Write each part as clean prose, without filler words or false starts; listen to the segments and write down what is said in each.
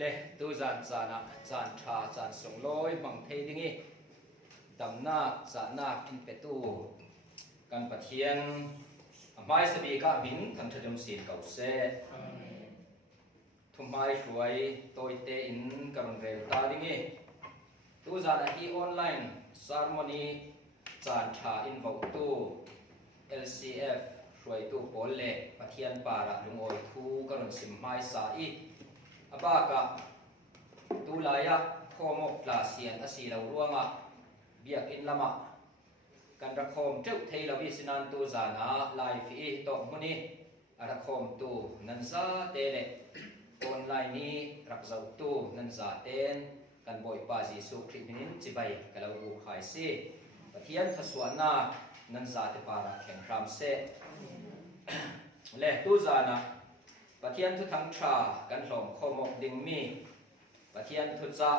le tu zan zana zan tha zan song loi mang thei dingi damna zana in petu kan pathian mai sabi ka min kan thadum sin kau se thumai hruai toite in kan rel ta dingi tu zana hi online ceremony zan tha in vau tu LCF hruai tu pol le pathian para lungoi thu kan sim mai sa I abaka tu laya khomok plasian asilo ruanga biak in lama kan rakhom teu thei lawi sinan tu zana live I to muni rakhom tu nanza te le online ni rakzau tu nanza ten kan boi pa Jesu Christin chibai kalau bu khai si pathian thaswana nanza te para khen ram se le tu zana pathian thu thang tha kan hlom khomok ding mi pathian thu cha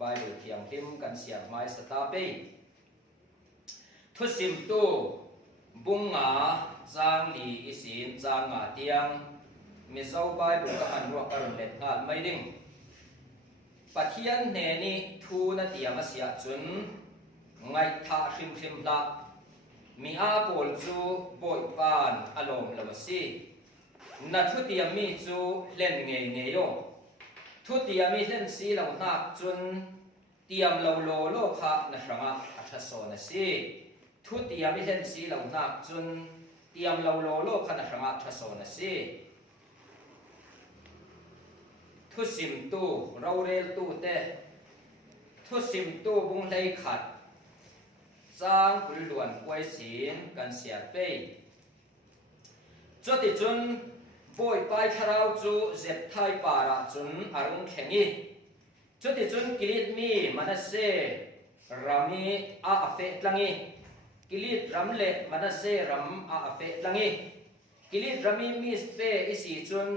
Bible thiam tim kan siam mai sata pe thu sim tu bunga jang li isin janga tiang mi zo Bible ka han ro ka let ngal mai ding pathian ne ni thu na tiam asia chun ngai tha hrim hrim la mi a pol chu boi pan alom lawasi na thu tiam mi chu len nge nge yo thu tiam mi len si lo nak chun tiam lo lo lo kha na hranga atha so na si thu tiam mi len si lo nak chun tiam lo lo lo kha na hranga atha so na si thu sim tu ro rel tu te thu sim tu bung lei khat sang kul luan kwai sin kan sia pe choti chun boi pai tharau chu zet thai para chun arung khengi choti chun kilit mi manase rami a afe tlangi kilit ramle manase ram a afe tlangi kilit rami mi spe isi chun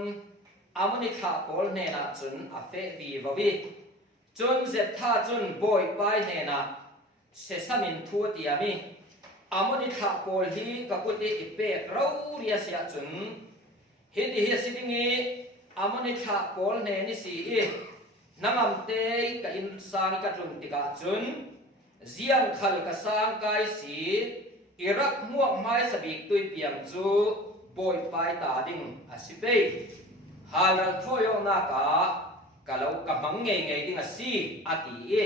amuni kha pol ne na chun afe vi vawi chun zet tha chun boi pai ne na sesamin thu tiami amuni kha pol hi kakuti ipe rauria sia chun hiti hi sidingi amuni kha pol ne ni si I nangam te ka in sang ka tlum tika chun ziang khal ka sang kai si irak muak mai sabik tui piam chu boi pai ta ding asipe halal thoyo na ka kalau ka mangnge nge ding asi ati E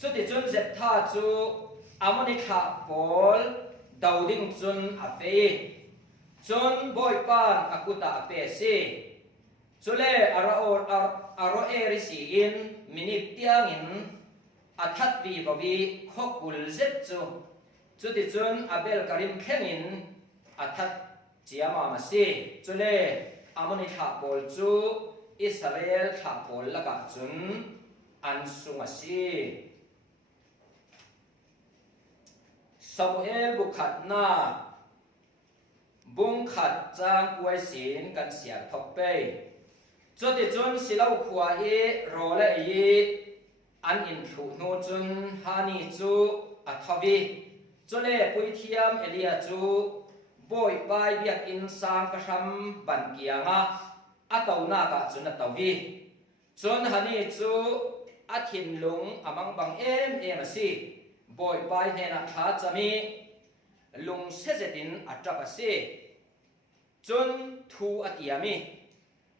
chuti chun zet tha chu amuni kha pol dauding chun afe chun boi pan akuta ape si chule aro eri si in minute tiang in athat vi bawi khokul zet chu chuti chun abel karim khengin athat chiama ma si chule amuni kha pol chu Israel kha pol laka chun an sunga si Samuel bukhat na bung khat chang kuai sin kan sia thok pe choti chun silau khua I ro la I an in thu no chun hani chu athawi chole pui thiam elia chu boi pai biak in sang ka ram ban kianga atau na ka chun atawi chun hani chu athin lung amang bang em asi boi pai ne na tha chami lung sezetin atrapa se chun thu atiami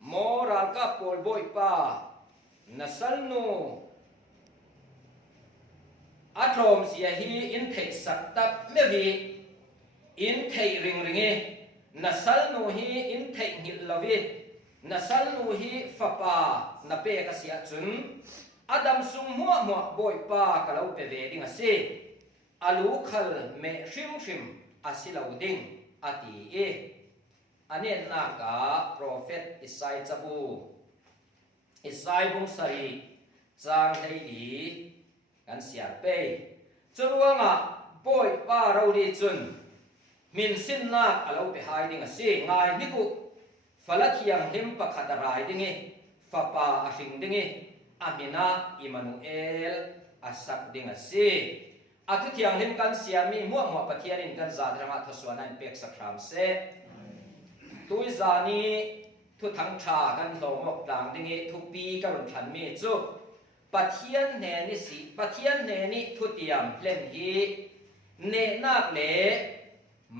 moral ka pol boi pa nasalnu atrom sia hi in thei saktak mevi in thei ring ringe nasalnu hi in thei ngil lawi nasalnu hi fapa na pe ka sia chun adam sung muak muak boi pa kalau pe ve ding ase alu khal me hrim hrim asilau ding ati E anen na ka prophet Isai chabu Isai bung sari chang hei di kan siar pe churuanga boi pa ro di chun min sin na alo pe hai ding ase ngai niku falathiang him pakhata rai dingi fapa ahing dingi amina Immanuel asak ding ase atu thiang him kan siami muak pathian in kan za drama thoswana in pek sakram se tui zani ทุทั้งชากันหลงออกต่างดิเงทุปีกันขันเมจุปะเทียนเนนิสิปะเทียนเนนิทุเตียมเล่นฮีเนนักเล่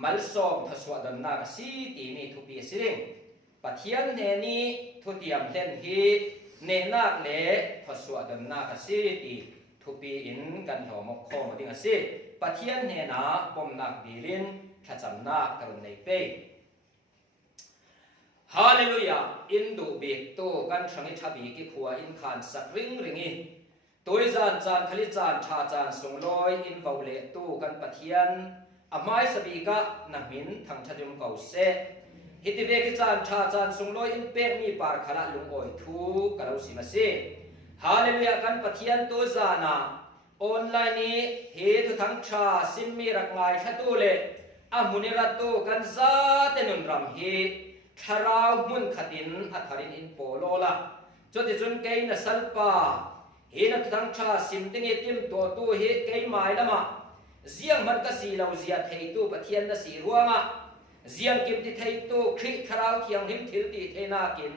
มัลซอมทศวรรษนักสีตีมีทุปีสิงปะเทียนเนนิทุเตียมเล่นฮีเนนักเล่ทศวรรษนักสีตีทุปีอินกันหลงออกข้อมาดิงสิปะเทียนเนนาปมนักดีลินขจำนักกันในเป้ฮาเลลูยาอินดูบิกโตกันช่างให้ชาบีกิขัวอินขานสักริงริงตัวจานจานขลิจานชาจานส่งลอยอินเบาเลตู้กันปะเทียนอามายสบีกะนักมินทางชาดุมเก่าเสฮิติเวกิจานชาจานส่งลอยอินเป็กมีปาร์ขละลุงโอยทูกะเราสิมาเสฮาเลลูยากันปะเทียนตัวจานาออนไลน์นี้เฮตุทั้งชาซิมมีรักไงชาตูเลอามุนิรัตโตกันซาเตนุนรำเฮทาราวมุนขัดินอัฐรินอินโปโลละจนที่จนเกยนสัลปาเฮนัททั้งชาสิมติงติมตัวตู้เฮเกยหมายละมาเสียงมันก็สีเราเสียเทตู้ปะเทียนน่ะสีรัวมาเสียงกิมติเทตู้คริทาราวเทียงหิมทิลติเทนากิน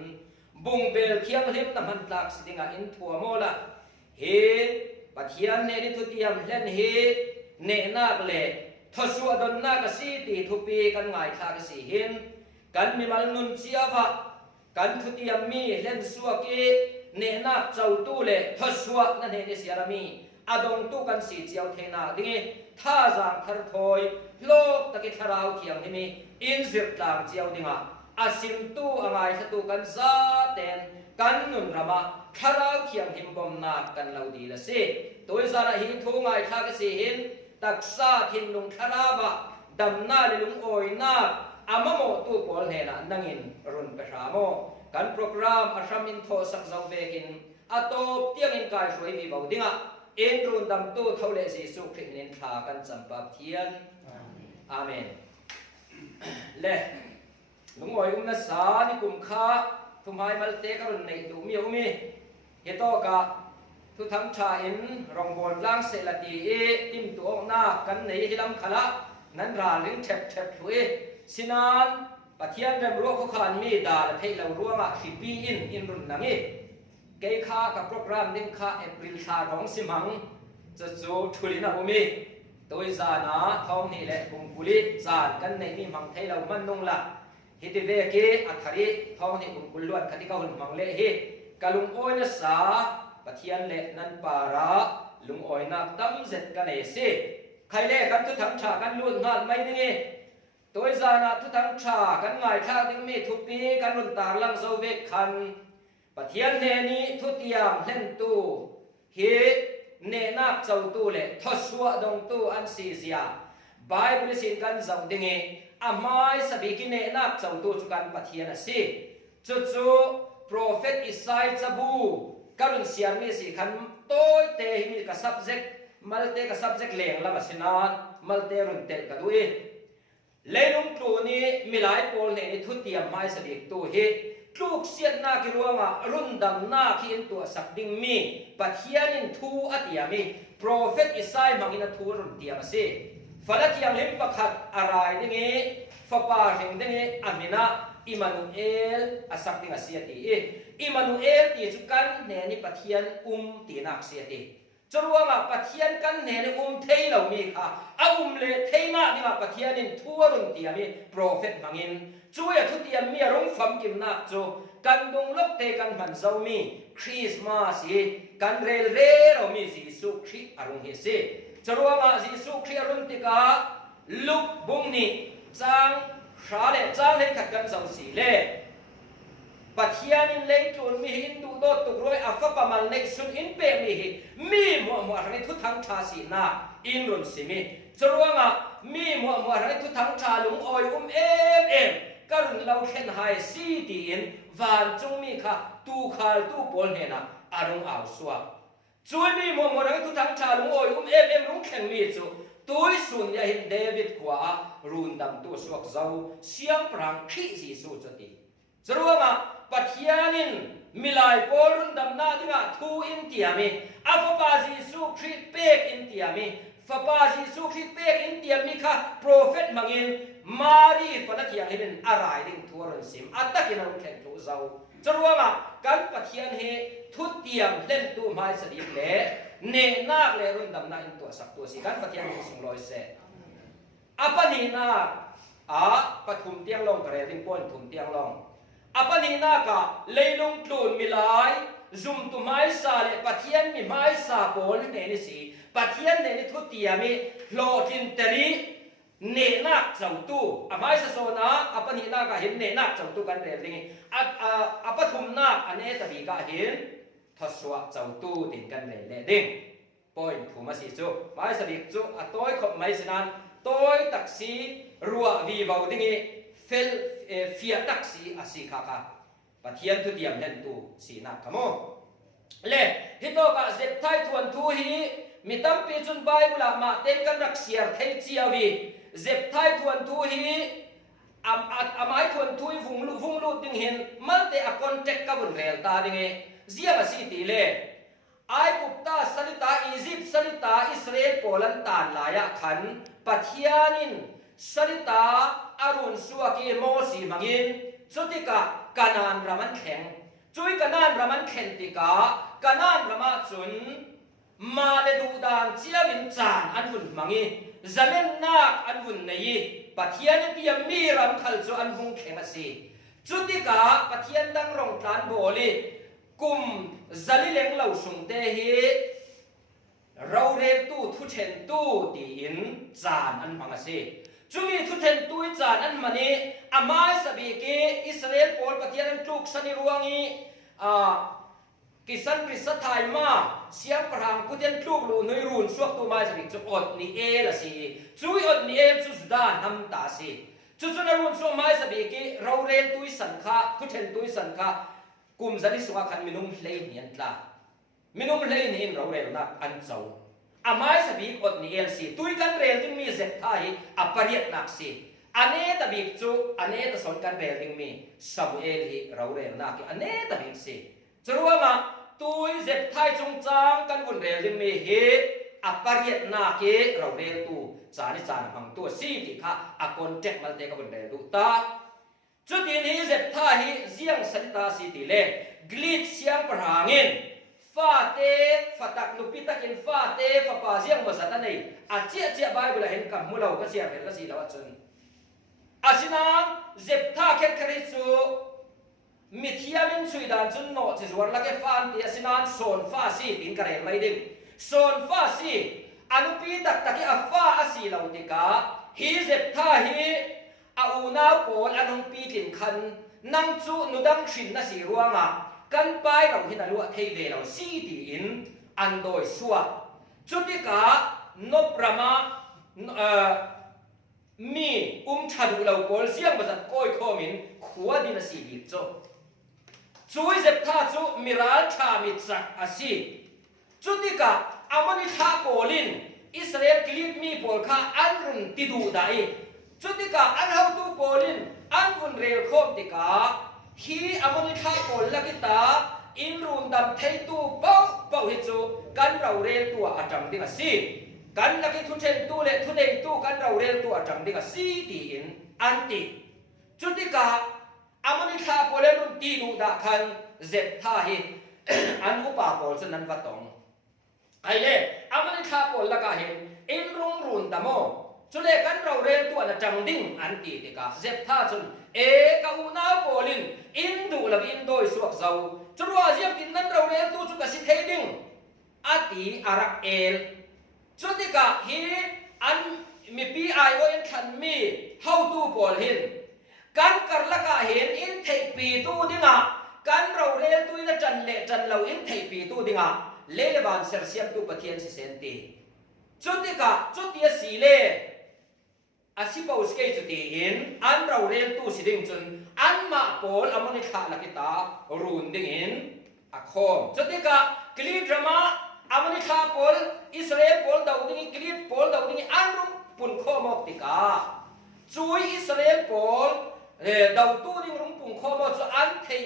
บุงเบลเทียงหิมน้ำมันตักสิงห์อินทัวโมละเฮปะเทียนเนริทุติยมเล่นเฮเนนักเล่ทศวรรษนักสีตีทุปีกันไงทากสีหินกันมีมัลนุนเชียวะกันทุติยมมีเล่นสัวกีเนนักเจ้าตู้เล่ทศวรรษนั่นเองเสียรามีอดงตู้กันสีเจียวเทนาดิงท่าจางทารทอยโลกตะกิทาราวเทียงที่มีอินสิบต่างเจียวดิงอาสิมตู้อะไรชตู้กันซาเตนกันนุนรามาทาราวเทียงหิมบอมนากันเราดีละสิตัวสารหินทุ่งไงทากสีหินตักซาทินลุงทาราวะดำนาลุงโอยนาอามาโมตูปอลเฮนะนังอินรุนเปชาโมกันโปรแกรมอาชามินโทสักเจ้าเวกินอาโตเตียงอินกายช่วยวิบาวดิ้งเอ็นรุนดำตู้เท่าเลสิสุขนินทากันจำปาเทียนอาเมนเล่ลุงโอยนัสสานิกุมข้าทุมหายมัลเตกรุนในดูมีอุมีเฮโตกะทุทั้งชาอินรองบอลล่างเซลตีเอติมตัวหน้ากันในฮิลัมขละนั้นราลิงเทปช่วยสินานปะเทียนเริ่มรู้เขาขานมีดาและเทเรารู้ว่าสิปีอินรุนนังอีเกยข้ากับโปรแกรมดิ้งข้าเอพริลชาของสิมังจะจูทุลินาอุมีตัวจานาท้องนี่แหละกุมกุลิจานกันในมีมังเทเรามันนุ่งละฮิติเวกีอัฐริท้องนี่กุมกุลล้วนคติกาหุ่นมังเละฮิกะลุงโอยนัสสาปะเทียนเละนันปาระลุงโอยนักตั้มเสร็จกันเอสิใครเล่กันทุกทั้งฉากันล้วนงานไม่นี่ตัวจานาทุทั้งชากันง่ายท่าที่มีทุกปีกันรุนตาลังโซเวกคันปะเทียนเนนี้ทุติยามเล่นตู้เฮเนนักเจ้าตู้เล่ทศวรรษดงตู้อันซีเซียไบเบิลสินกันเจ้าดิ่งอาไม่สบิกิเนนักเจ้าตู้จุกันปะเทียนสิจู่โปรเฟตอิสไซจับูกันรุนเสียมีสิคันโต้เตหิมีกับ subject มัลเตกับ subject เลี้ยงละมาสินานมัลเตรุนเตลกันด้วยเลนุมตัวนี้มีหลายปอลเนี่ยทุติยามไม่สบิกตัวเฮลูกเสียนนาคิรัวงะรุนดำนาคินตัวสักดิ่งมีปะเทียนินทูอัตยามีโปรเฟตอิสไซมังอินทูรุนเตียมสิฟาลที่ยังเล็บประคัดอะไรดิ่งฟาปาเฮงดิ่งอามินาอิมานูเอลอาสักดิ่งอาเซียตีอิมานูเอลที่จุกันเนี่ยนี่ปะเทียนตีนักเสียตีจรวงปะเทียนกันเนี่ยนี่เทยเรามีค่ะเลเทยนานี่ปะเทียนินทูรุนเตียมีโปรเฟตมังอินช่วยทุติยมีรงฟัมกิมนักจูกันดงลบเตกันมันเจ้ามีคริสต์มาสกันเรลเรเรามีสิสุคริอรุณเฮเซจรวงสิสุคริอรุณติกาลุกบุงนี่จางชาเลจางเลยขัดกันเจ้าสีเล่ปะเทียนินเลยจูนมีหินดูโดตุกรวยอัฟปะมันเน็กซุนอินเปมีมัวอะไรทุกทั้งชาสีนาอินรุนสิมีจรวงมีมัวอะไรทุกทั้งชาลุงออยเอ็มก็รุนเราเข็นหายซีตีนวันจงมีค่ะตู้ขายตู้ปนเห็นอารมณ์เอาสวะช่วยมีมัวอะไรทุกทั้งชาลุงออยเอ็มรุงเข็นมีจูตัวสุนยาเห็นเดวิดกว่ารุนดำตัวสวกเจ้าเสียงพลังขี้สีสูจติจรวงปัทยานินมิลายปอรุนดำนาดิงทูอินเตียมีอัฟบาซิสุคริเปกอินเตียมีฟาบาซิสุคริเปกอินเตียมีค่ะโปรเฟตมังอิน มารีปนักยังให้เป็นอะไรดิ่งทัวร์สิมอัตตะกินเราแข่งทุเจ้าจะรู้ว่าการปฏิญาณให้ทุตเตียมเล่นตัวไม้สดิบเล่เนนักเลยรุ่นดำนาอินตัวสักตัวสิการปฏิญาณส่งลอยเสอปนีนาปฐุมเตียงลงกระเรดิ่งป้อนถุมเตียงลงอปนีนากะเลยลงกลุ่นมิลายซุมตุไม้ซาเลปฏิญาณมีไม้ซาโบลเนนิสีปฏิญาณเนนิทุตเตียมีโลกินเตรีเนนักเจ้าตู้ไม้สโซนาอปนีนากะเห็นเนนักเจ้าตู้กันเรดิ่งปฐุมนาอันนี้ตบีกะเห็นทศวเจ้าตู้ติดกันเรดิ่งป้อนถุมสีจูไม้สบิกจูต้อยขบไม้สนันต้อยตักสีรัววีบาวดิ่งเฟลเฟียตักสีอาศิคาคาปฏิญาณทุเตียมเล่นตู้สีนักขโมเล่ฮิโตกะเจ็บไทยทวนทูฮีมีตั้มปีจุนใบบุลามาเต็นกันรักเสียร์เทจีอาวีเจ็บไทยทวนทูฮีอาไม้ทวนทูฮีฟุงลูดดิ่งเห็นมันเตะคอนเทคกับบุญเรลตาดิ่งเสียงสีตีเล่ไอกุปตาสลิตาอียิปต์สลิตาอิสราเอลโปแลนด์ตานลายขันปฏิญาณินสลิตาอารุณสวกีโมสีมังินจุติกะกานานรามันแข็งจุยกานานรามันแข็งติกะกานานรามาจุนมาเลดูดานเจียวินจานอันวุ่นมังีจะเล่นนักอันวุ่นในปฏิญาณที่ยังมีรำคัลจูอันวุ่นแข็งสิจุติกะปฏิญาณดังรองทานโบลีกุมจะลิเลงเหล่าสุงเตฮีเราเรียนตู้ทุเชนตู้ตีอินจานอันมังสิจุมีทุเทนตุยจานอันมันนี้อามาสบีกีอิสราเอลโพลปฏิญาณทุกสันนิรวงอีกิสันริสไทยมาเสียงพลังกุเดียนทุกลูนุยรุนสวกตัวมาสบีจุอดนี่เอละสิจุยอดนี่เอจุดด้านทำตาสิจุนรุนสวกมาสบีกีเราเรียนตุยสันคาทุเทนตุยสันคากุมจันนิสวาคันมินุมเลนเนียนตามินุมเลนเนียนเราเรียนนักอันเจ้าอาไม้สบีกอดนี่เอลสิตุยกันเรียนจึงมีเจ็บไทยอปริยนักสิอันนี้ตบีกจูอันนี้ตสอนกันเรียนจึงมีสับเอลฮีเราเรียนนักอันนี้ตบีกสิจะรู้ว่าตุยเจ็บไทยจงจางกันบุญเรียนจึงมีเฮอปริยนักเราเรียนตูจานิจานพังตัวสีที่ข้าอากอนเจ็บมาเตกับบุญเรียนดูตาจุดนี้เจ็บไทยเสียงสันตาสีติเล่กลิดเสียงประหางินฟาเตฟาตักนุปิตะกินฟาเตฟาปาเสียงภาษาตันนี้อาเจียใบเวลาเห็นคำมุเราก็เสียเห็นละสีละวัชนอาชินังเจ็บท่าแค่คริสูมิเทียมินสุยดานจุนโนจิสวรละแค่ฟานที่อาชินังโซนฟาสีตินกระเรไม่ดิ่งโซนฟาสีอนุปิตะตะกี้อาฟาอาสีเราติกาฮีเจ็บท่าฮีอาอูนาโปลอนุปีตินคันนังจูนุดังชินนาสีรัวงากันไปเราเห็นอะไรว่าเทเวเราสีตีอินอันโดยสัวจุดที่กานบรามามีชัดเราโกลเสียงภาษาโกยโคมินขวดินสีดีจ้ช่วยเจ็บท่าจูมิราลชามิจักอาศีจุดที่กาอามันนิชาโกลินอิสราเอลกิลิตมีโปลคาอันรุนติดูได้จุดที่กาอันเฮาตูโกลินอันรุนเรลโคมติกาฮีอามันนิชาโกลลักิตาอินรุนดำเทตูเป้าฮิจูกันเราเรลตัวอาจังดิกาซีกันลักิทุเชนตูเลทุเดตูกันเราเรลตัวอาจังดิกาซีตีอินอันติจุดที่กาอามันนิชาโกลรุนตีดูดาคันเจ็บท่าฮีอันอุปาโกลสนันวัตองไอเล่อามันนิชาโกลละกาเห็นอินรุงรุนตะโมจุเลกันเราเรลตัวอาจังดิ้งอันติติกาเจ็บท่าจนกาอูนาโกลินอินดูลับอินโดยสวกเจ้าจรวดเสียงกินนั้นเราเรียนตัวจุกสิเทดิ้งอาตีอารักเอลจุดที่กะฮีอันมีปีไอโอเอ็นขันมีเฮาตูโกลหินกันกัละกะเห็นอินเทปีตูดิ้งอ่ะกันเราเรียนตัวนั้นจันเละจันเราอินเทปีตูดิ้งอ่ะเลเลบานเซอร์เซียมตูปะเทียนสิเซนตีจุดที่กะจุดที่สีเล่อาศิปาอุสเกจุดอินอันเราเรียนตู้สิดิ่งจนอันมาโพลอามันนิชาลักิตารูนดิ่งอินอะคอมจุดที่กะกลีดรามาอามันนิชาโพลอิสราเอลโพลดาวดิ่งกลีดโพลดาวดิ่งอันรุ่งปุ่นข้อมอกติกาช่วยอิสราเอลโพลดาวตู้ดิ่งรุ่งปุ่นข้อมอกจุดอันที่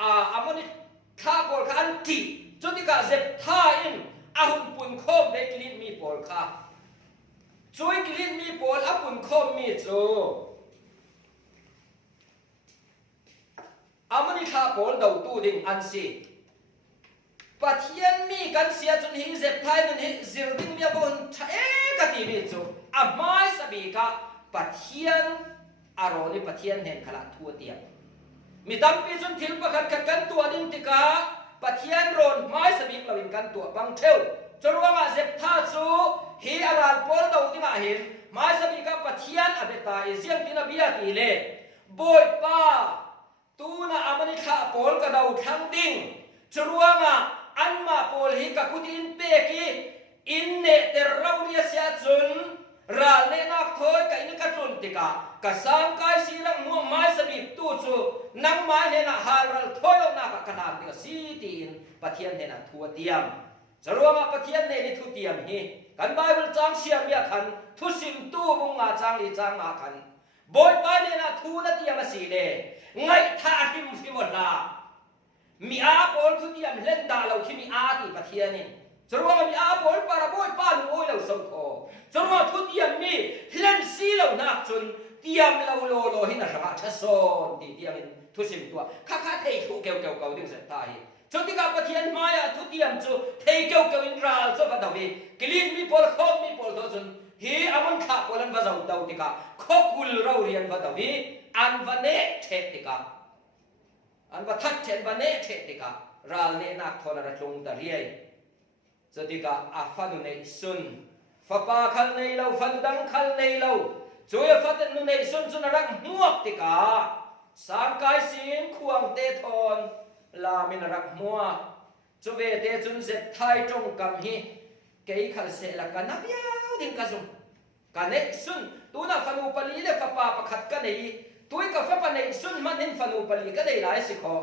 อามันนิชาโพลอันที่จุดที่กะเจ็บท่าอินอาหุ่นปุ่นข้อมเด็กกลีดมีโพลค่ะช่วยกลิ่นมีโพลอับปุ่นคมมีจู ข้าโผล่ดาวตู้ดิ่งอันสิปะเทียนมีกันเสียจนหิเจ็บไทยนั่นหิจิรดิ่งเมียบนเอ๊ะกติมีจูอ่ะไม่สบีกะปะเทียนอารมณ์นี่ปะเทียนเห็นขลังทั่วเตียงมีตั้มปีจนทิลประคัดกันตัวดิ่งติกาปะเทียนโรนไม่สบีกเราอินกันตัวบังเทวจนว่ามาเจ็บท่าจูหิอาราลโผล่ดาวที่มาเห็นไม่สบีกะปะเทียนอเบตายเสียงที่นบีตีเล่บอยป้าตูน่ะอามันข้าโผล่กระดาวทั้งดิ่งจรวงอ่ะอันมาโผล่หิกับคุดินเปกีอินเนเตอร์เราเรียเสียจนราเลนักถอยกับอินกัตุนติกากับสังกายสีรังมัวไม้สบิดตู้จูนังไม้เนี่ยนะฮารัลถอยออกนักกระดานติกาสีตีนปะเทียนเนี่ยนะทัวเตียมจรวงอ่ะปะเทียนเนี่ยนี่ทัวเตียมฮีกันไบเบิลจางเชียมยาขันทุสิมตู้บุงอาจางลีจางอาขันบอยป้าเนี่ยนะทัวนัดเตียมสีเล่ไงท่าหิมฟิมดลามีอาโปลทุเรียนเล่นดาเราที่มีอาติปะเทียนี่จรวงมีอาโปลปาราบอยป้าลุงโอ้ยเราส่งคอจรวงทุเรียนมีเล่นซีเราหนักจนเตรียมเราโลหินะราชสอนตีเตรียมทุสิมตัวข้าเทถูกเกี่ยวดึงเสร็จตายจนที่กับปะเทียนมาทุเรียนจูเทเกี่ยวอินราลจูฟัดดาวีกลิ่นมีโปลคอมมีโปลตัวจนฮีอามันข้าโปลันวาจาอุดาวติกาขอกุลเราเรียนฟัดดาวีอันวันเนเทติกาอันว่าทัดเช่นวันนี้เทติการาลเนนักทนระจงตะเรียสติกาอาฟันุในสุนฟ้าปาขันในเราฟันดังขันในเราช่วยฟัดนุในสุนจุนรักมัวติกาสังกายสินควงเตทอนลามินรักมัวจุเวเตจุนเสร็จไทยจงกำฮีเกยขัลเสละกันนับยาวดิ่งกระซุมกันเนสุนตัวน่ะฟันูปลีเลฟ้าปาประคัดกันในตัวกับฟ้าปาในสุนมันเห็นฟันูปลีก็ได้หลายสิขอ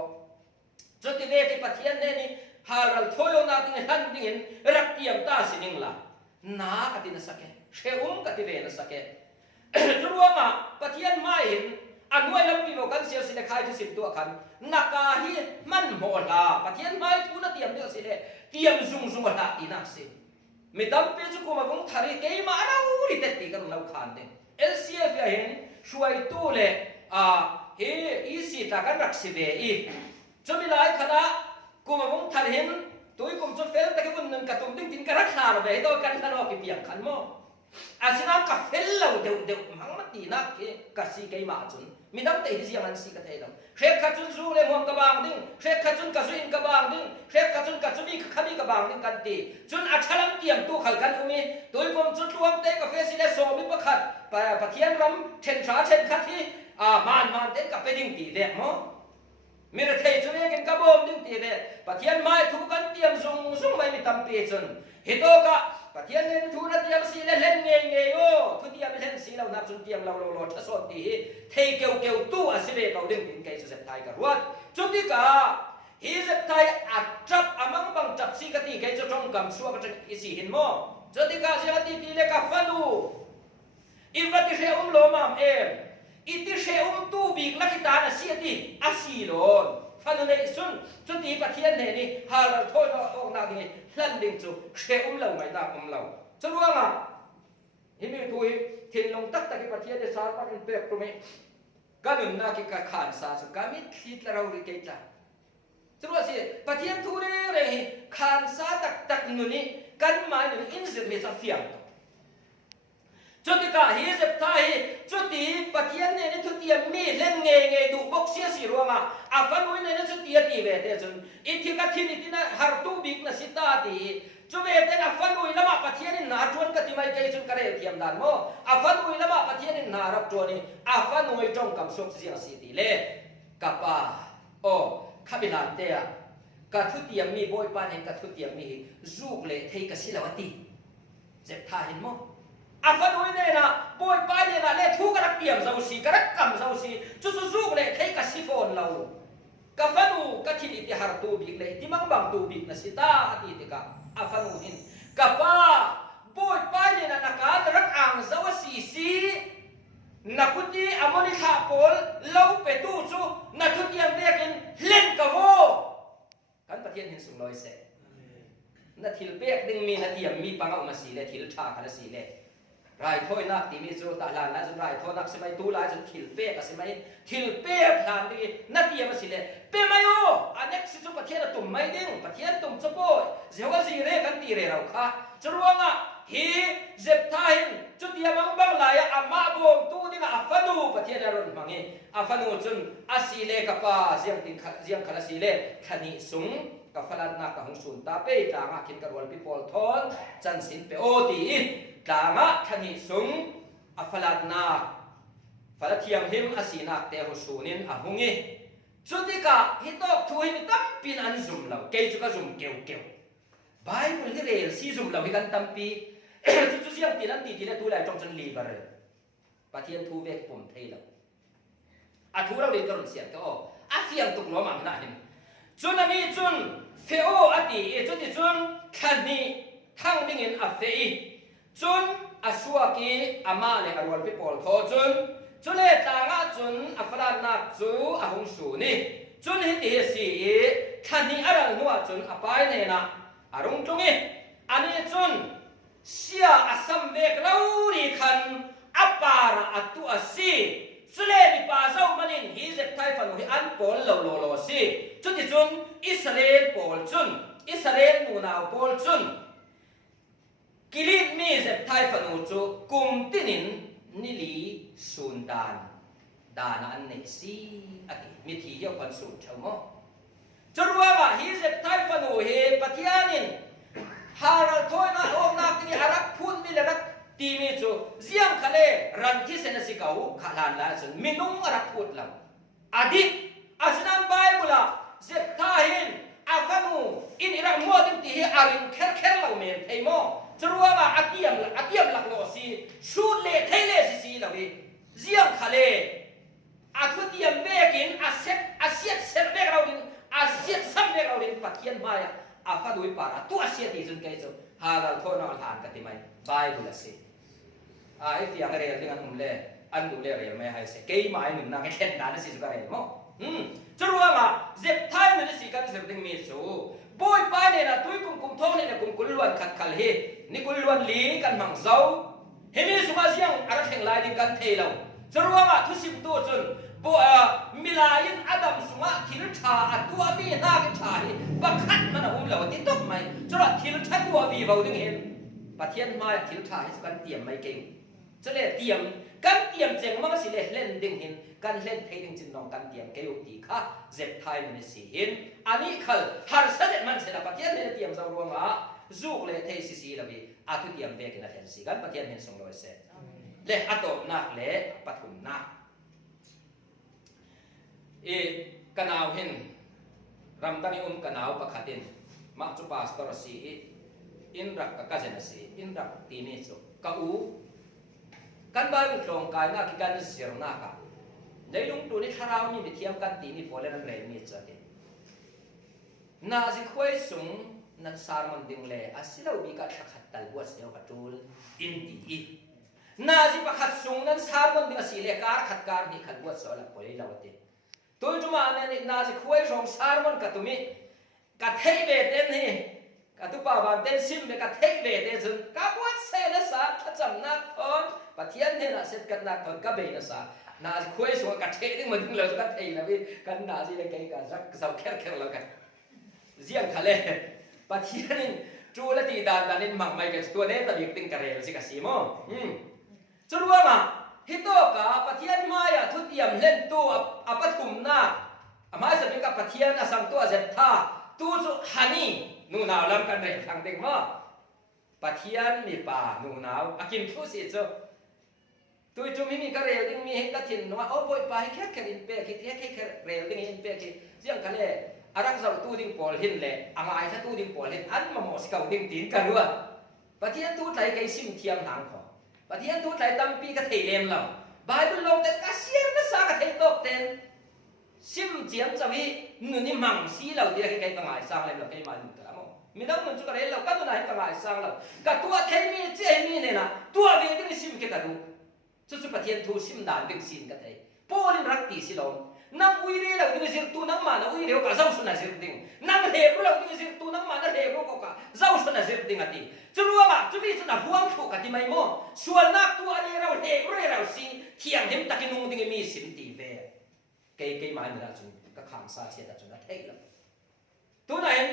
จนที่เวทีปะเทียนเนี่ยนี่ฮารัลทอยนาติงฮันดิงรักเตียมตาสินิงละน้ากตินะสักแกเชื่อกติเวนะสักแกจรวงอ่ะปะเทียนไม่เห็นอันด้วยลำปีบอกกันเสียสิเดคายทุสิบตัวกันนักกาฮีมันโหลาปะเทียนไม่ทุนเตียมเดียวสิเดเตียมซุงละตีนักสิไม่ต้องเป็นจุกุมาคงทาริเกยมาเราลิเตติกันเราขันเดLCF เห็นช่วยตู้เลยเฮอีสิตากันรักสิเวอีจะมีหลายคณะกูมาคงทาริเห็นตัวกูจะเฟลแต่ก็มันนึงกระตุ้นดิ้งดิ้งกระรักหาเราไปตัวกันทะเลาะกิเปียงขันโมอาศินักกับเฟลเราเดี๋ยวมังมัดตีนักกับสีเกยมาจุนมีตั้งแต่ที่ยังมันสีกระเทยเราเชฟขัดจุนสู้เลยมองกระบางดิ้งเชฟขัดจุนกับสุอินกระบางดิ้งเชฟขัดจุนกับสุมีขมีกระบางดิ้งกันตีจุนอาชลังเตรียมตัวขัดกันอุ้มีตัวกูจุดรวมเตะกับเฟสิเลโซมิประคัดปะเทียนรำเช่นชาเช่นขัดที่มันเต้นกับไปดิ้งตีเด็กมั้งมีระเทยจุนเองกับบ่มดิ้งตีเด็กปะเทียนไม้ทุกันเตรียมซุงไม่มีตั้มปีจุนฮิโตกะปะเทียนเล่นทุนเตรียมสีเล่นเงยโย่ทุเตรียมเล่นสีเรานับจุนเตรียมเราทศตีเทเกี่ยวตู้อาศิเวเขาดึงดิ้งไก่สุดเสพไทยกันวัดจุดที่กะฮิเสพไทยอัดจับอามังบังจับสีกติไก่จะจงกำชัวก็จะอิสิหินโมจุดที่กะสีกติตีเลกะฟันูอิวัติเชอุมโลมามอิติเชอุมตู้บีกลักตานะเสียตีอาศิโลนฟันในสุนจุดที่ปะเทียนเนี่ยนี่ฮาร์ลทอยออกนาดีลั่นดิ่งจูเชเราไม่ได้เราจะรู้ว่าฮิมิตุยทิ้งลงตักตะกี้ปะเทียนจะสารพันเปรย์พรหมิกันนุนนาคิกขานสาสุกามิดคิดเราหรือเกจ้าจะรู้สิปะเทียนทุเรศเลยขานสาตักนุนี่กันมาหนึ่งอินสิเมจะเฟียงจุดที่กาฮีเจ็บไทยจุดที่ปะเทียนเนี่ยทุเทียนมีเล่นเงยดูบกเสียสีรวงอ่ะฟันวันเนี่ยจุดที่ตีเวทจนอิทธิกัทินิตินะฮาร์ตูบิกนะสิตาตีจุดเวทเนี่ยฟันวันละมาปะเทียนนี่นาจวนกัติไม่เกยจุนกระเรียเทียมดันโมอ่ะฟันวันละมาปะเทียนนี่นารับจวนนี่อ่ะฟันวันจงกับสุขเสียสีตีเล่กับป้าโอ้ข้าบิลานเตียกัทุเทียมมีบอยปานเองกัทุเทียมมีจูกเล่เทกัสิลาวตีเจ็บท่าเห็นโมอาฟันอุ้ยเนี่ยนะบอยไปเนี่ยนะเล่ทุกระเกียมเจ้าสีกระกำเจ้าสีจุกเลยให้กับซิฟอนเรากับฟันูกับที่นี่ที่หาตูบิกเลยที่มังบังตูบิกนะสิตาที่ที่กับอาฟันูหินกับป้าบอยไปเนี่ยนะนักการรักอ่างเจ้าสีนักพุทธิอเมริกาโพลเล่าไปตู้จูนักทุเรียนเรียกินเล่นกับโวกันประเทศหินสูงลอยเสนาทีลเปียกดึงมีนาทีมีปังเอามาสีเลยทีลชากันสีเลย รายถ้อยนักตีมีจุดตาลานแล้วจุดรายถ้อยนักสมัยตู้ลายจุดถิลเป๊ะกับสมัยถิลเป๊ะทานดีนัดเดียวมาสิเลยเป๊ะไม่โอ้อันนี้สิจุดประเทศตุ่มไม่ดิ้งประเทศตุ่มจะโป้เจ้าว่าจีเร่กันตีเร่เราค่ะจะรู้ว่าฮีเจ็บท้ายจุดเดียวบางหลายอามาบงตู้นี่ก็อัฟนูประเทศเราบางงี้อัฟนูจนอาศิเลกับป้าเสียงติงเสียงคลาศิเลขณิสุงกับฟลัดนักกับหงสุนตาเป้ต่างกินกระวลพิพอลทอนจันสินเปโอตีต่างขณิสุงอัฟลัดนักฟลัดเทียมหิมอาศินักเตหุสุนินอาหงงี้จุดที่กะฮิตอกทุยมิตั้มปินอันซุมเราเกยจุกะซุมเกวเกวไบเบิลที่เรียลซีซุมเราฮิกันตั้มปีจุดเสียงตีนันตีที่เราดูแลจงจันลีบาร์ปะเทียนทูเวกปุ่มเทลอาทูเราเรียนกระดุนเสียงก็อาเสียงตุกล้อมังนะเห็นจุนนี้จุนเฟโออดีจุดที่จุนคันนี้ทั้งดิ่งเงินอาเฟยจุนอาสวากีอามาเลอารวันพิพอลทอจุนจุนเลต่างจุนอัฟรานักจูอาหงสูนี่จุนฮิติเฮสีคันนี้อารังนัวจุนอภัยเนนะอารมณ์ตรงนี้อันนี้จุนเสียอาสัมเวกเราดีคันอัปปาระอัตุอาสีสุเลนิปาเจ้ามันนินฮิเจ็บไทยฟันหุยอันปอลโลสีจุดที่จุนอิสราเอลปอลจุนอิสราเอลมูนาวปอลจุนกิลิมีเจ็บไทยฟันหุจูกุมตินินนิลีสุนดานดานันเนสีอดีมิทีเยาคนสุนเชมจนว่าฮิเจ็บไทยฟันหุยปะทิอานินฮารัลทอยนะโอนักนี่ฮารักพูนมิเลรักตีมีจูเสียงทะเลรันที่เซนสิกาวูขลานลาจนมินุงรักพูดลำอดีตอาสนันไบเบิลเจ็บท้าหินอาฟันูอินอิรักมัวดิมตีอารินเคร์เราเมียนเทมอจะรู้ว่าอาเทียมหลักโลซีชูเลเทเลซีเราวิเสียงทะเลอาทุติยมเบกินอาเซียเซเบกเราดินอาเซียซัมเบกเราดินปัจเจียนมาอาฟาดูปาระตัวเสียดีจนเกยจูฮารัลโทนอลหานกันที่ไม่ไบเบิลสิไอ้ที่ยังเรียนเรื่องนั้นเลยอันดูเรียนไม่ให้เสียเกยมาหนึ่งนักแข่งด้านสิสุกเรียนมั้งจะรู้ว่าเจ็บท้ายมันสิกันเจ็บดึงมีสูบอยไปเนี่ยนะตุ้ยกุมท้องเนี่ยนะกุลล้วนขัดขัลเฮนี่กุลล้วนลีกันมังเจ้าเฮมีสุมาเสียงอะไรแข่งลายดิกันเทลงจะรู้ว่าทุสิบตัวจนบัวมิลายินอดัมสุมาทิลชาตัวมีนากิชาฮีบักขัดมันอุ้มเหล่าติดตกไหมจะรู้ทิลชาตัววีวาวดึงเห็นปะเทียนมาทิลชาให้สุกันเตรียมไม่เก่งจะเล่เตรียมกันเตรียมเจงมันก็สิเล่นดึงเห็นกันเล่นเทดึงจินน้องกันเตรียมเกี่ยวตีค่ะเจ็บไทยมันสิเห็นอันนี้คือฮาร์สัตมันเสร็จแล้วปะเทียนเนี่ยเตรียมจะรวมว่าจูกเลยเทสิละวีอาทุเตรียมเบกินเห็นสิกันปะเทียนเห็นส่งลอยเสร็จเล่อัตโตนักเล่ปะทุนนักกันเอาเห็นรำตันยุกันเอาประคัดินมักจุปาสตอร์สีอินรักกับเจนสีอินรักตีมีสุกับอูกันบ้านตรงกายนักกันเสียงนักในลุงตัวนี้ถ้าเรามีวิธีการตีมีพอเล่นเรื่องมีจัดน่าจะคุยสูงนักสารมันดึงเลยอาศัยเรามีการขัดตัลบัวเสียวขัดจูลอินดีน่าจะประคัดสูงนักสารมันดึงอาศัยเลยการขัดการนี่ขัดบัวเสียวหลักพอเลยเราตีตัวจุมาเนี่ยน่าจะคุยสองสารมันกับตัวมีกับเทเวเต้นนี่กับตัวป่าวเต้นซิมไปกับเทเวเต้นจนกับวัดเซนสาถ้าจำนักทอนปะเทียนเนี่ยนะเสร็จกันนักทอนกับเบนสาน่าจะคุยสองกับเทนี่มันถึงเลยกับเทนะพี่กันน่าจะยังไงกันสักสาวแค่เรากันเสียงทะเลปะเทียนนี่จูละตีดานนี่มังไม่กันตัวนี้แต่เบียดติงกระเรลสิกับซีโม่จนว่ามาฮิโตกะปะเทียนมายาทุติยมเล่นตัวอปฐุมนาอามาสบิกับปะเทียนอสังตัวเจ็ดท่าตัวสุฮันีนูนาวลำกันเลยทางเด็กมาปะเทียนมีป่านูนาวอากินทุสิจ้ะตัวจุมีกระเรลดิ้งมีเห็นกระถินว่าโอ้บอยไปแค่แค่ดินเปียคิดแค่แค่เรลดิ้งเห็นเปียคิดเสียงกันเลยอารักษาตัวดิ้งปอลหินเลยอามาไอ้ถ้าตัวดิ้งปอลหินอันมาหมดสกาวดิ้งตีนกันด้วยปะเทียนตัวไหลไกซิมเทียมหางขอปะเทียนทุกหลายตั้มปีก็เทเลมเราไบเบิลลงแต่ก็เสียงนั่นสักเทตกเต็นซิมเจียมจะวิหนุนนี่มังสีเราเดียวให้ใครต่างหากสร้างเลยเราใครมาหนุนกันแล้วมีน้องมันจุกอะไรเราก็ตัวไหนต่างหากสร้างเรากับตัวเทมีเจมีเนี่ยนะตัวเวทีนี่ซิมแค่กันดูจุดปะเทียนทูซิมด่านดึงสินกันเลยโป้ลินรักตีสิลม nang ui re lau ding zir tu nang ma na ui re ka zau suna zir ding nang he ru lau ding zir tu nang ma na he ru ko ka zau suna zir ding ati churuanga chumi chuna huang thu ka ti mai mo sual nak tu ani rau he re rau si thiam hem takinung ding mi sim ti ve ke mai na chu ka khang sa che da chuna thei la tu na hen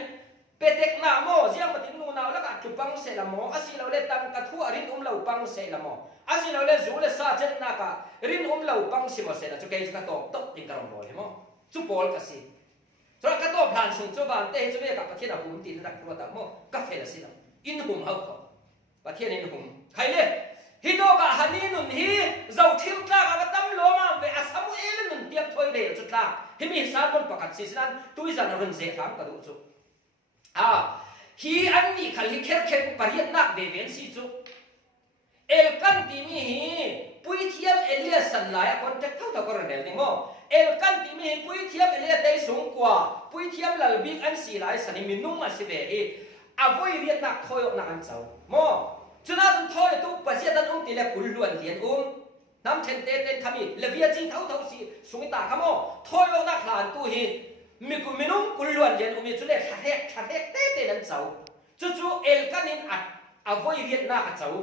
petek na mo jiang matin nu na la ka tupang se la mo asi lau le tam ka thu arin lau pang se la mo asi lau le zu le sa chen na ka rin lau pang si mo se la chu ke ka tok tok tin ka rom bol mo chu bol ka si cho ka to plan sung chu van te chu ve ka pathian a hum tin rak ro ta mo ka fe la si la in hum hau ko pathian in hum khai le hi do ka hani nun hi zau thil tla ka tam lo ma ve a samu el nun tiam thoi le chu tla hi mi sa mon pakat si san tui san ron ze kham ka du chu hi an ni khal hi kher kher pariat nak ve ven si chu el kan ti mi hi pui thiam elia san lai contact thau ta ko ren ni mo el kan ti mi pui thiam elia dei sung kwa pui thiam lal big an si lai san mi nung ma si ve e avoi riat nak thoi ok nak an chau mo chuna sun thoi tu pasia dan ti le kul luan lian nam chen te ten thami le via chi thau thau si sung ta khamo thoi ok nak hlan tu hi mi ku minung kul luan lian mi chu le tha hek te nan chau chu el kanin at avoi riat nak chau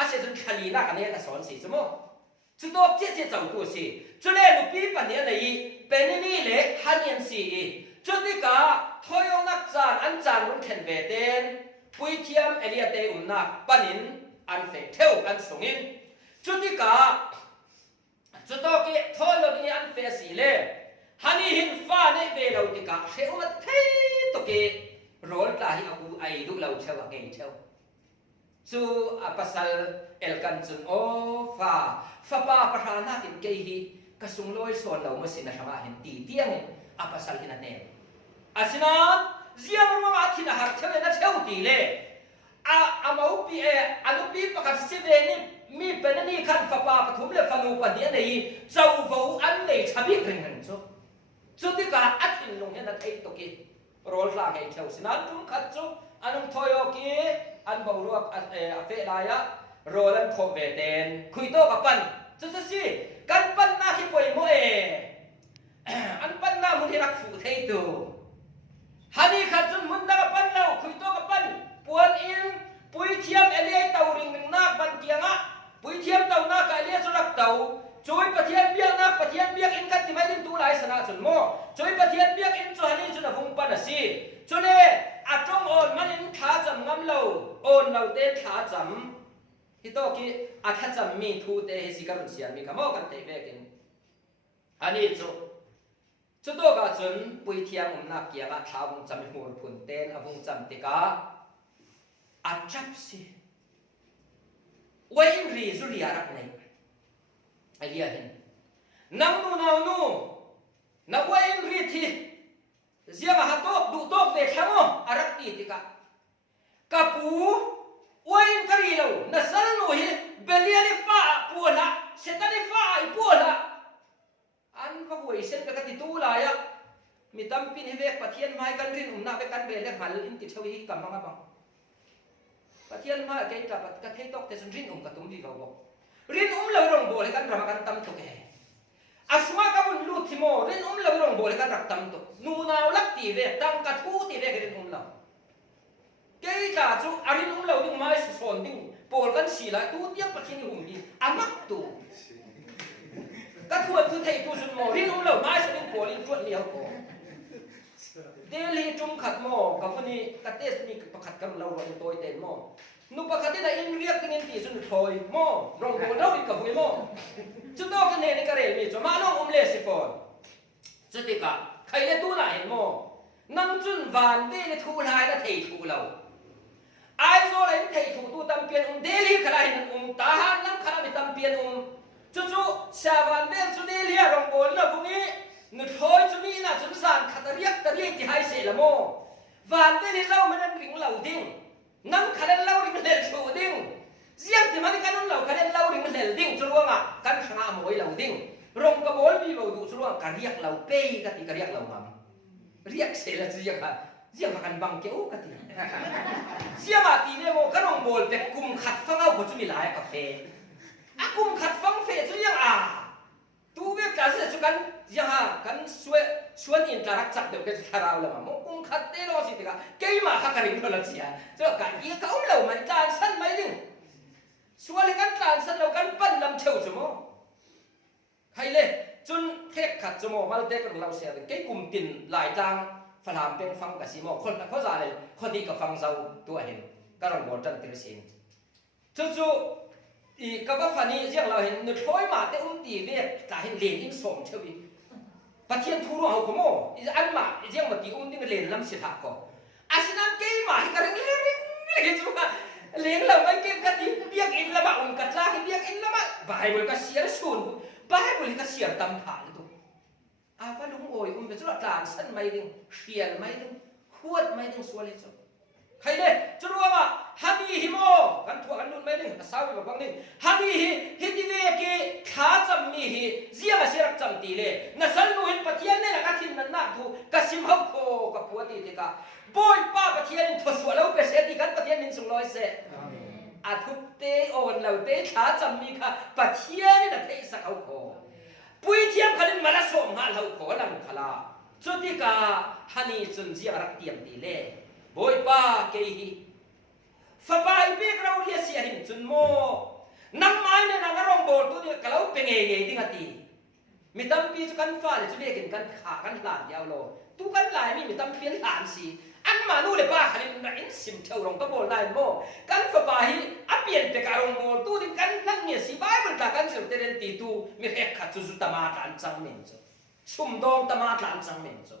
ase chun khali na ka ne ta son si chumo chu do che chau tu si chu le lu pi pan ne nei pen ni le hanian si chu ni ka thoyo nak chan an chan run khen ve ten pui thiam elia te nak panin an fe theu an sungin chu ni ka chu do ke thoyo ni an fe si le hani hin fa ne ve lo ti ka heu ma thei to ke rol ta hi aku ai du lo theu a ngei theu chu pasal elkan chun o fa pa prana in ke hi ka sung loi son lo ma sin na sama hin ti tiang a pasal hin ne asina ziang ru ma thina har thele na theu ti le a mau pi anu pi pakat si ve ni mi pen ni khan fa pa pathum le fanu pa dia nei chau vo an nei chabi ring han chu ti ka athin long hen na thei to ki rol la ngai theu sinan tum khat chu anum thoyo ki an bau ruak a fe la ya rolan kho ve ten khui to ka pan chu si kan pan na ki poi mo an pan na mun hirak fu thei tu hani khat chun mun da ka pan lo khui to ka pan puan in pui thiam elia tau ring ring na ban kianga pui thiam tau na ka elia churak tau choi pathian biak in kan ti mai din tu lai sana chun mo choi pathian biak in chu hani chuna vung pan asi chule atong on manin kha cham ngam lo on lo te kha cham hi to ki a kha cham mi thu te hi si karun sian mi kamo kan te vekin ani chu to ka chun pui thiam na kia ga thawung cham hur phun ten avung cham te ka a chap si wai in ri zu ri arak nei alia hin nang nu na wai in ri thi zia ma hatok du tok ve thamo arak ti tika kapu wain kari lo na sal no hi beliani fa pola setani fa I pola an fa wei sen ka ti tu la ya mi tam pin he ve pathian mai kan rin na be kan be le hal in ti thawi kam manga bang pathian ma ke ta pat ka thei tok te sun rin ka tum vi go rin lo rong bo le kan rama kan tam to ke asma ka bun lu thimo rin lo rong bo le kan rak tam to nu naw lak ti ve tang ka thu ti ve rin lo ke ta chu arin lo ding mai su son ding pol kan si la tu tiam pathin hum hi amak tu ka thu tu thei tu sun mo rin lo mai su ding pol in tuat liao ko deli tum khat mo ka phuni ka tes ni pakhat kam lo ro toi ten mo nu pakhat na in riak ding in ti sun thoi mo rong bo lo ka hui mo chu to ka ne ni ka rel mi chu ma long le si fon chu ti ka khai le tu la hen mo nang chun van ve le thu lai la thei thu lo ai zo la in thei thu tu tam pian deli khala hin ta han nam khala mi tam pian chu sa van ve chu deli rong bo la bungi nu thoi chu mi na chun san khatariak tari ti hai se la mo van ve le lo man ring lo ding nang khala lo ring le chu ding ziam ti mani kan lo khala lo ring le ding chu luanga kan khanga moi lo ding rong ka bol bi bo du chu luang ka riak lo pe ka ti ka riak lo ngam riak se la ziak ha ziak kan bang ke o ka ti ziam a ti ne mo ka rong bol pe kum khat fanga ko chu mi lai ka fe a kum khat fang fe chu yang a tu ve ka se chu กันยังหากันส่วนอินทรักจับเดี๋ยวกันคาราวละมั้งคงขัดเตลอสิติกาเกี่ยมาข้ากันเราเสียเจ้ากันยี่เขาเรามันการสั้นไหมดึงส่วนกันการสั้นเรากันปั้นลำเชี่ยวสมอใครเลยจนเทกขัดสมอมาเตกันเราเสียเกี่ยกลุ่มตินหลายจางฝรั่งเป็นฟังกับสีมอคนเขาจะเลยคนนี้ก็ฟังเจ้าตัวเห็นก็ลองบอกจันทร์สินจู่อีกก็ฟันนี้เรื่องเราเห็นนึกพ้อยมาแต่ตีเวทแต่เห็นเลนอินสมเชวิปะเทียนทูรัวเขาขโมยอันมาเรื่องมาตีนี่มันเลนล้ำสิทธิ์ก็อาศินันเกยมาให้กันเลี้ยงจู่ว่าเลี้ยงเราไม่เก่งกันเบี้ยอินละมากันลากเบี้ยอินละมาบายบริก็เสียส่วนบายบริก็เสียตำผ่านตัวว่าลุงโอยเป็นจุดกลางสั้นไม่ดึงเชียนไม่ดึงขวดไม่ดึงส่วนเล็กสุดใครเนี่ยจะรู้ว่าฮันนี่ฮิโมกันทั่วกันนู่นไม่ดึงสาวแบบบางนึงฮันนี่ฮิที่เวกีขาจำมีฮิเสียมาเสียรักจำตีเลยนั่นสันนูหินปะเทียนเนี่ยนะกันทินนั่นนักดูกสิมฮกโคกับผัวตีติกาบอยป้าปะเทียนทศวรรษแล้วเป็นเศรษฐีกันปะเทียนนินสุงลอยเสอาทุบเตโอนเราเตขาจำมีค่ะปะเทียนเนี่ยนะเตสักเอาโคปุยเทียมขันมาละส่งหาเราโคลังขลาจุดที่กาฮันนี่จุนเสียรักเตียมตีเลยบอยป้าเกยฟ้าไปเบกเราเรียเสียหินจุนโมน้ำไม้เนี่ยนางร้องโบลตัวเดียวกับเราเป็นเงยดิ้งตีมีตั้มปีจุกันฟ้าเลยจุเรียกินกันขากันหลานยาวโลตุกันหลายมีตั้มเพี้ยนหลานสีอันมานู่เลยป้าขันนั่งสิมเท่าร้องก็โบลได้โมกันฟ้าไปอับเปลี่ยนไปการร้องโบลตัวนี้กันนั่งเนี่ยสีใบมันตากันสุดเตเรนตีตูมีแค่ขัดจุดตมาตันจังเมนโซสุ่มดองตมาตันจังเมนโซ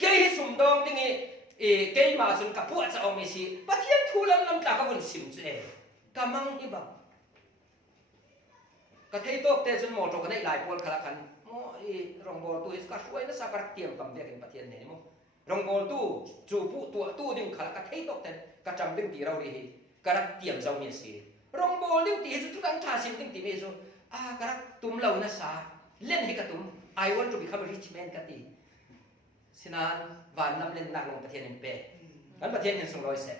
เกยสุ่มดองดิ้งเกยมาสุนกับพวกจะเอาไม่สิปะเทียนทูลำลำตากับคนสิมเจกำมังอีบังกระเทยโตกเตสุนหมดกันได้หลายคนขลักขันโม่รองโบตู้อิสกัดช่วยนะสักการเตรียมกำเดียกันปะเทียนเนี่ยมั้งรองโบตู้จูปูตัวตู้ดึงขลักกระเทยโตกเตนกระจำดึงตีเราดีกระเตรียมเจ้าเมียสิรองโบดึงตีสุดทุกอันท่าสิดึงตีเมซุกระตุ้มเรานะสาเล่นให้กระตุ้ม I want to become a rich man กระตีสินานวันน้ำเล่นนักลงประเทศนี้เป๊ะกันประเทศนี้ส่งรอยเสร็จ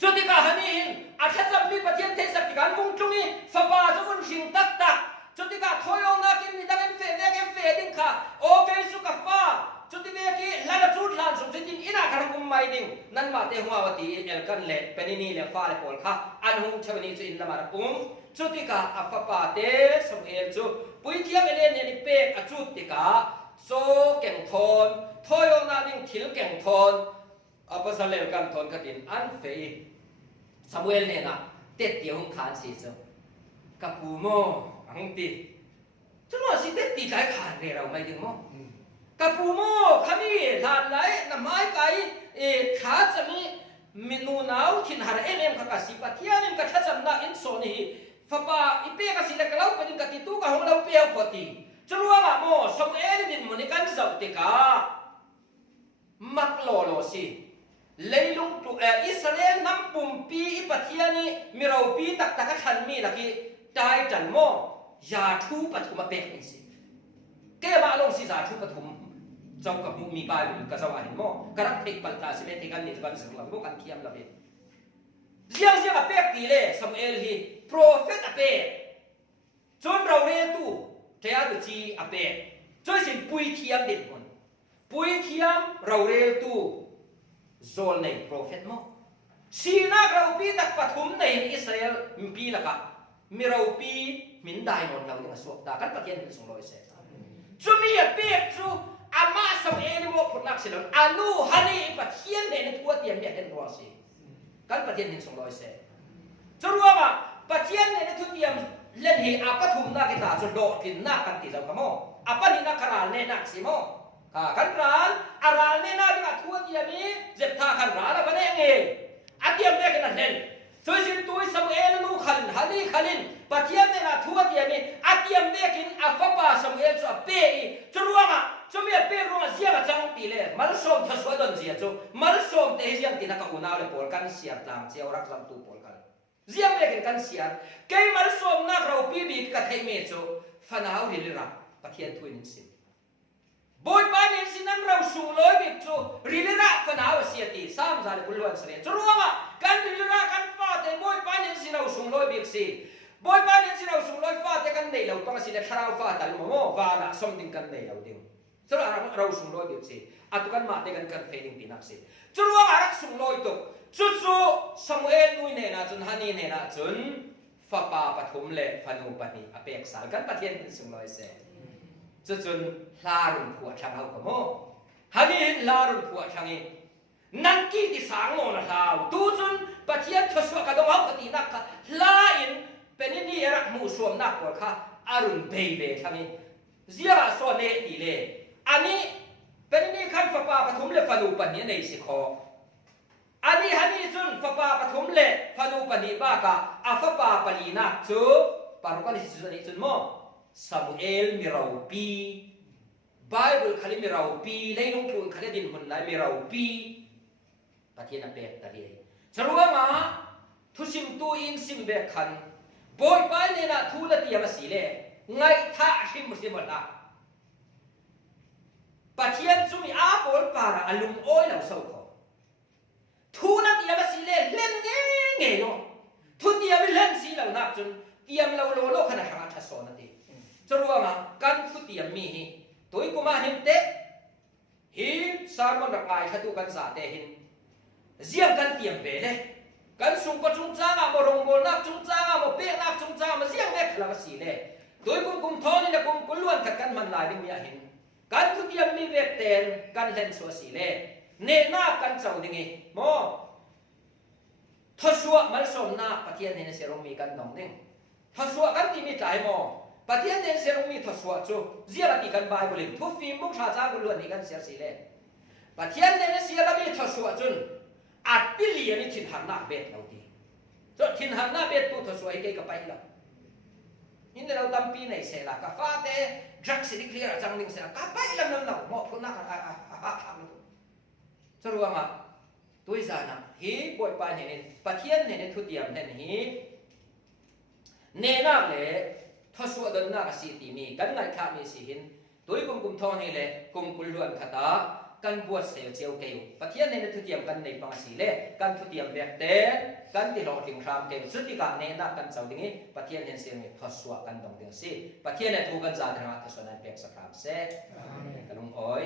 จุดที่การนี้อาจจะจำมีประเทศเทศกิจการมุ่งจุงนี้ฟ้าป่าจะมุ่งชิงตักจุดที่การทอยองนักกินมีดังเฟเวกเฟดิ้งค่ะโอเคสุขฟ้าจุดที่เวกี้ลาดจุดลานสมจิตอินาคารุมไม่ดิ้งนั่นมาเตหัววัตีเอลกันเล่เป็นนี่เล่ฟ้าเล่ปอลค่ะอันหงชาวนี้จะอินละมาระกุมจุดที่การฟ้าป่าเตสมเอลจูปุยเทียมเอเลนนี่เป็กจุดที่การโซเก่งทอนทอยองนักดิ้งทิลเก่งทอนภาษาเลวกันทอนกดินอันเฟยซามูเอลเนี่ยนะเต็ดเดียวของขานสีเจ้ากับปูโมอังตีจุดว่าสิเต็ดตีใจขาดเนี่ยเราไม่ถึงมั้งกับปูโมขมิ้นหลานไหลน้ำไม้ไก่ขาจะมีนูนาวทิ้งหาเอ็มกับกสิปะเทียนกับทัศน์นักอินโซนีฟ้าป่าอีเปียกับสิเล็กเราเป็นกับติดตู้กับของเราเปียกพอดีจุดว่าโมซามูเอลดินมันนี่กันสับติกามักโลโลสิเลยลุงตัวอิสราเอลน้ำปุ่มปีอิปะเทียนี่มีเราปีตักขันมีลักกี้ใจจันโมยาทูปฐุมเปกนี่สิแกมาลงสิยาทูปฐุมเจ้ากับมุมีบายบุญกับสวรรค์โมกระดับเทกปัลตาสิเมติกันนี่กันสังหลังโมกันเทียมละเบเสียงอเปกตีเลยซามูเอลฮีโปรเฟตอเปกจนเราเรียนตู้เทียดจีอเปกจนสิปุยเทียมเด็ดคนปุยเทียมเราเรียนตู้โซลในโปรเฟตโมชีนักเราปีตักปฐุมในอิสราเอลมีปีละกะมีเราปีมินได้นนเราเนี่ยสวบตากันประเทศนี้ส่งรอยเสร็จจุมีเปียกจูอามาสมัยนี้ว่าผลนักเสียแล้วอานูฮันนี่ประเทศนี้ทั่วเตียมเนี่ยเห็นรัวสิกันประเทศนี้ส่งรอยเสร็จจะรู้ว่าประเทศนี้ทั่วเตียมเล่นเหอาปฐุมนักกีฬาจุดโดดกินนักกันตีเจ้าขโมยอาปนินักขราลเนี่ยนักสิโมกันร้านอารานเนี่ยน่าจะทั่วเทียมีเจ็บท่ากันร้านแล้วก็เนี่ยเองอาเทียมเนี่ยกันนั่นช่วยสิตัวสมัยนู้ขันฮันนี่ขันปะเทียมเนี่ยน่าทั่วเทียมีอาเทียมเนี่ยกินอาฟ้าป่าสมัยจะเป๊ะจะรู้ว่าจะมีเป๊ะรู้ว่าเสียมาจังตีเลยมันส่งทศวรรษเสียจูมันส่งเตะเสียงตีนักอุณาเลยปอลกันเสียต่างเจ้ารักจำตัวปอลกันเสียเนี่ยกันเสียแกมันส่งนักเราปีบีกับไทยเมจูฟันเอาเรื่องรักปะเทียมทุ่นสิบอยปานิสินันเราสูงเลยบิดจูริลระฟันเอาเสียตีสามจานกุลวันเสียจะรู้ว่าการริลระกันฟ้าแต่บอยปานิสิเราสูงเลยบิดสิ บอยบ้านนี้สิเราส่งลอยฟ้าแต่กันในเราต้องสิเดชเราฟ้าแต่ละโม่ฟ้าละสมดิ่งกันในเราดิ่งสระเราส่งลอยเดียวสิอัตุกันมาแต่กันกันเฟลิงตีนักสิจุดว่าอารักส่งลอยตุกจุดจู่สมุเอลนุยเนน่าจนฮันนี่เนน่าจนฟ้าป่าปฐมเล่ฟนูปนิอเปกสารกันปะเทียนส่งลอยเสจุดจนลารุนผัวช่างเอาขโมฮันนี่ลารุนผัวช่างนี้นั่นกี่ที่สางโมนะลาวตูจนปะเทียนทศวรรษกระดองเอากตินักค่ะลาอินเป็นนี่รักมูสวมนักกว่าค่ะอารุณเบย์เบย์ช่างนี้เสียระส่วนเล่ตีเล่อันนี้เป็นนี่ขั้นฟ้าป่าปฐมเล่ฟนูปนิในสิคออันนี้ฮันนี่จุนฟ้าป่าปฐมเล่ฟนูปนิบ้ากะอาฟ้าป่าปลีนักจูปารุกันที่จุดนี้จุนโมซามูเอลมิราปีไบเบิลขลิมิราปีเลยนุ่งคุณขลิดินหุ่นไลมิราปีปะเทียนเปรตตะลีสรุปว่าทุสิมตูอินสิมเบคันบอยไปเนี่ยนะทูละเตียมาสีเล่ไงท่าชิมสิมละปะเทียนจุมีอาบอลปาระอลุมโอยเหล่าโซ่ขอทูละเตียมาสีเล่เล่นเงี้ยเงี้ยทุเตียไม่เล่นสีเหล่านักจนเตียมเราโลโลขนาดหาทัศสอนตีสรุปว่ากันทุเตียมมีตัวกูมาเห็นเตะหินสารมันรักไอ้ขัดตุกันสาเตหินเสียงกันเตียมเบลเลยกันสุงก็จุงจ้างอ่ะบ่รงบ่นักจุงจ้างอ่ะบ่เปี้ยนักจุงจ้างมาเสียงเล็กละสีเลยตัวกุมทอนี่นะกุมล้วนกับกันมันลายนี่มีเห็นกันทุเตียมมีเวทเตนกันเล่นสัวสีเลยเนน่ากันเจ้าดิ่งโมทศวรรษมันสมนาปะเทียนเห็นเสรงมีกันดองดิ่งทศวรรษกันที่มีใจโมปะเทียนเห็นเสรงมีทศวรรษจูเสียละที่กันใบบุลิทุฟีมุขชาจ้ากุล้วนนี่กันเสียสีเลยปะเทียนเห็นเสียละมีทศวรรษจุนอาจพิลีนี่ทินหันหน้าเบ็ดเราดีจนทินหันหน้าเบ็ดตัวทศวรรษเกี่ยกับไปละนี่เราตั้มปีในเสละกับฟ้าเตะจักสิริเคลียร์จังลิงเสละกับไปละนั่นเราหมอกคนนักทำสรุปว่าตัวอีสานฮีบอยปานเห็นปะเทียนเห็นทุเตียมเห็นฮีเนนักเลยทศวรรษดันนักสีตีมีกันไงข้ามีสีหินตัวกุมทองนี่เลยกุมกุลล้วนขตากันบวชเสียวเจียวเกยวปะเทียนเห็นทุเตียมกันในปังสีเล่กันทุเตียมเบียดเตกันที่เราทิ้งครามเกยวสุดที่การเนนักกันเจ้าดิ่งปะเทียนเห็นเสียงทศวรรษกันตรงดิ่งสิปะเทียนเห็นทุกันจาดนะทศวรรษนั้นเปียกสกามเสกันลงอ้อย